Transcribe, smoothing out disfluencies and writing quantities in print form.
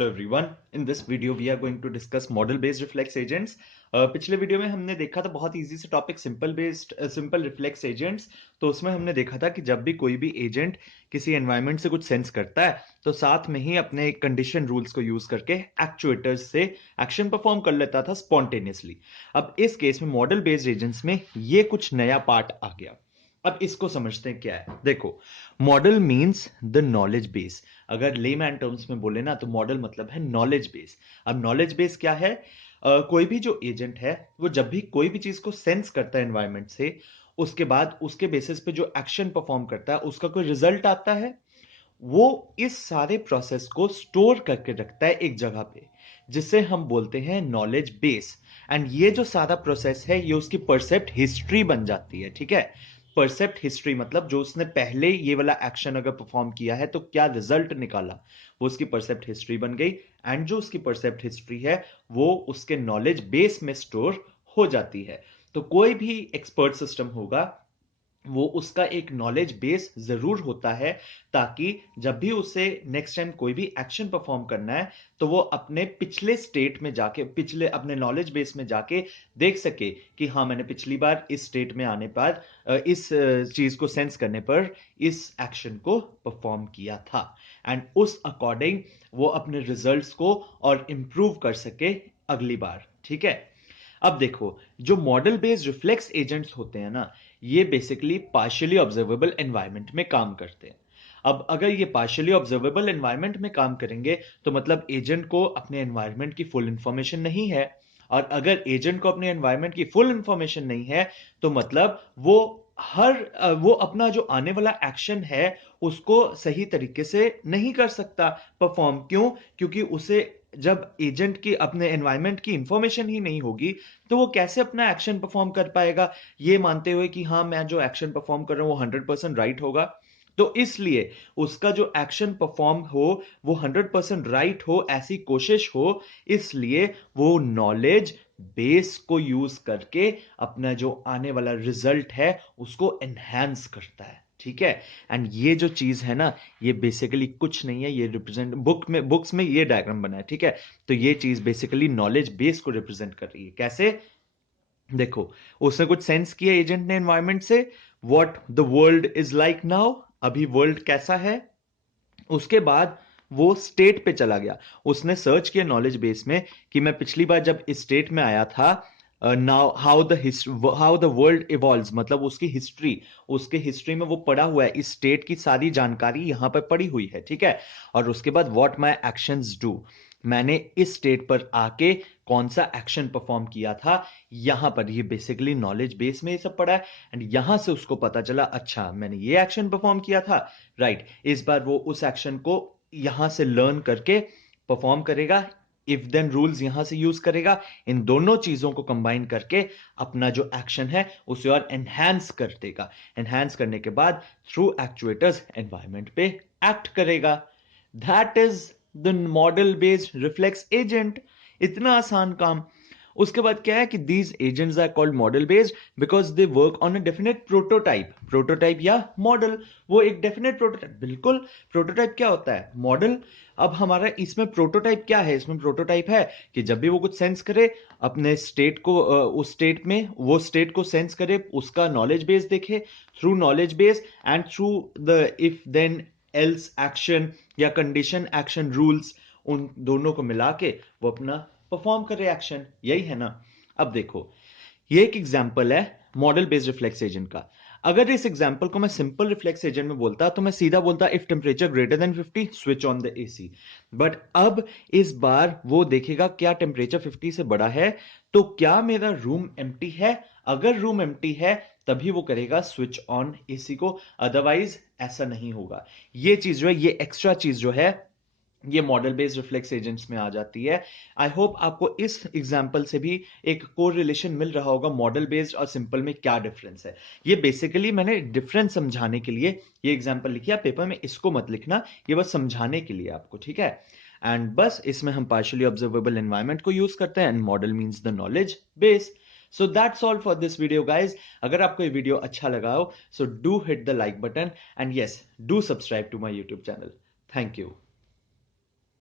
Hello everyone. In this video we are going to discuss model based reflex agents. पिछले video में हमने देखा था बहुत इजी से टॉपिक सिंपल रिफ्लेक्स एजेंट्स। तो उसमें हमने देखा था कि जब भी कोई भी एजेंट किसी एनवायरनमेंट से कुछ सेंस करता है तो साथ में ही अपने कंडीशन रूल्स को यूज करके एक्चुएटर्स से एक्शन परफॉर्म कर लेता था स्पॉन्टेनियसली। अब इस केस में मॉडल बेस्ड एजेंट्स में ये कुछ नया पार्ट आ गया। अब इसको समझते हैं क्या है। देखो, model means the knowledge base. अगर लेमैन टर्म्स में बोले ना तो मॉडल मतलब है नॉलेज बेस। अब नॉलेज बेस क्या है? कोई भी जो एजेंट है वो जब भी कोई भी चीज को सेंस करता है एनवायरनमेंट से, उसके बाद उसके बेसिस पे जो एक्शन परफॉर्म करता है उसका कोई रिजल्ट आता है, वो इस सारे प्रोसेस को स्टोर करके रखता है एक जगह पे, जिसे हम बोलते हैं नॉलेज बेस। एंड ये जो सारा प्रोसेस है ये उसकी परसेप्ट हिस्ट्री बन जाती है। ठीक है, परसेप्ट हिस्ट्री मतलब जो उसने पहले ये वाला एक्शन अगर परफॉर्म किया है तो क्या रिजल्ट निकाला, वो उसकी परसेप्ट हिस्ट्री बन गई। एंड जो उसकी परसेप्ट हिस्ट्री है वो उसके नॉलेज बेस में स्टोर हो जाती है। तो कोई भी एक्सपर्ट सिस्टम होगा वो उसका एक नॉलेज बेस जरूर होता है, ताकि जब भी उसे नेक्स्ट टाइम कोई भी एक्शन परफॉर्म करना है तो वो अपने पिछले स्टेट में जाके, पिछले अपने नॉलेज बेस में जाके देख सके कि हाँ, मैंने पिछली बार इस स्टेट में आने पर इस चीज को सेंस करने पर इस एक्शन को परफॉर्म किया था। एंड उस अकॉर्डिंग वो अपने रिजल्ट्स को और इंप्रूव कर सके अगली बार। ठीक है, अब देखो, जो मॉडल बेस्ड रिफ्लेक्स एजेंट्स होते हैं ना, ये बेसिकली पार्शियली ऑब्जर्वेबल एनवायरनमेंट में काम करते हैं। अब अगर ये पार्शियली ऑब्जर्वेबल एनवायरनमेंट में काम करेंगे तो मतलब एजेंट को अपने एनवायरनमेंट की फुल इंफॉर्मेशन नहीं है। और अगर एजेंट को अपने एनवायरनमेंट की फुल इंफॉर्मेशन नहीं है तो मतलब वो अपना जो आने वाला एक्शन है उसको सही तरीके से नहीं कर सकता परफॉर्म। क्यों? क्योंकि उसे जब एजेंट की अपने एनवायरनमेंट की इंफॉर्मेशन ही नहीं होगी तो वो कैसे अपना एक्शन परफॉर्म कर पाएगा, ये मानते हुए कि हाँ, मैं जो एक्शन परफॉर्म कर रहा हूं वो 100% राइट होगा। तो इसलिए उसका जो एक्शन परफॉर्म हो वो 100% राइट हो, ऐसी कोशिश हो। इसलिए वो नॉलेज बेस को यूज करके अपना जो आने वाला रिजल्ट है उसको एनहांस करता है। ठीक है, एंड ये जो चीज है ना, ये बेसिकली कुछ नहीं है, ये रिप्रेजेंट बुक्स में ये डायग्राम बना है। ठीक है, तो ये चीज बेसिकली नॉलेज बेस को रिप्रेजेंट कर रही है। कैसे? देखो, उसने कुछ सेंस किया एजेंट ने एनवायरनमेंट से, what the world is like now, अभी वर्ल्ड कैसा है। उसके बाद वो स्टेट पे चला गया, उसने सर्च किया नॉलेज बेस में कि मैं पिछली बार जब इस स्टेट में आया था, now how the world evolves, मतलब उसकी हिस्ट्री, उसके हिस्ट्री में वो पड़ा हुआ है, इस स्टेट की सारी जानकारी यहां पर पड़ी हुई है। ठीक है, और उसके बाद व्हाट माई एक्शंस डू, मैंने इस स्टेट पर आके कौन सा एक्शन परफॉर्म किया था, यहां पर ये बेसिकली नॉलेज बेस में ये सब पड़ा है। एंड यहां से उसको पता चला, अच्छा मैंने ये एक्शन परफॉर्म किया था, राइट, इस बार वो उस एक्शन को यहां से लर्न करके परफॉर्म करेगा, इफ देन रूल्स यहां से यूज करेगा, इन दोनों चीजों को कंबाइन करके अपना जो एक्शन है उसे और एनहांस कर देगा। एनहांस करने के बाद थ्रू एक्चुएटर्स एनवायरनमेंट पे एक्ट करेगा। That is the model based reflex agent. इतना आसान काम। उसके बाद क्या है कि these agents are called model based because they work on a definite prototype. Prototype या मॉडल, वो एक डेफिनेट प्रोटोटाइप। बिल्कुल, प्रोटोटाइप क्या होता है? मॉडल। अब हमारा इसमें प्रोटोटाइप क्या है? इसमें प्रोटोटाइप है कि जब भी वो कुछ सेंस करे अपने स्टेट को, उस स्टेट में वो स्टेट को सेंस करे, उसका नॉलेज बेस देखे, through knowledge base and through the if then else action या कंडीशन एक्शन रूल्स, उन दोनों को मिला के वो अपना परफॉर्म करे एक्शन। यही है ना। अब देखो, ये एक एग्जांपल है मॉडल बेस्ड रिफ्लेक्स एजेंट का। अगर इस एग्जांपल को मैं सिंपल रिफ्लेक्स एजेंट में बोलता तो मैं सीधा बोलता if temperature greater than 50 switch on the AC. But अब इस बार वो देखेगा क्या टेम्परेचर 50 से बड़ा है तो क्या मेरा रूम एम्प्टी है। अगर रूम एम्प्टी है तभी वो करेगा स्विच ऑन एसी को, अदरवाइज ऐसा नहीं होगा। ये चीज जो है, ये एक्स्ट्रा चीज जो है, ये मॉडल बेस्ड रिफ्लेक्स एजेंट्स में आ जाती है। आई होप आपको इस एग्जांपल से भी एक कोरिलेशन मिल रहा होगा मॉडल बेस्ड और सिंपल में क्या डिफरेंस है। ये बेसिकली मैंने डिफरेंस समझाने के लिए ये एग्जांपल लिखी है, पेपर में इसको मत लिखना, ये बस समझाने के लिए आपको। ठीक है, एंड बस इसमें हम पार्शियली ऑब्जर्वेबल एनवायरनमेंट को यूज करते हैं and model means the knowledge base. So that's all for this video guys. अगर आपको ये वीडियो अच्छा लगा हो so do hit the like button and yes, do subscribe to my YouTube channel. Thank you.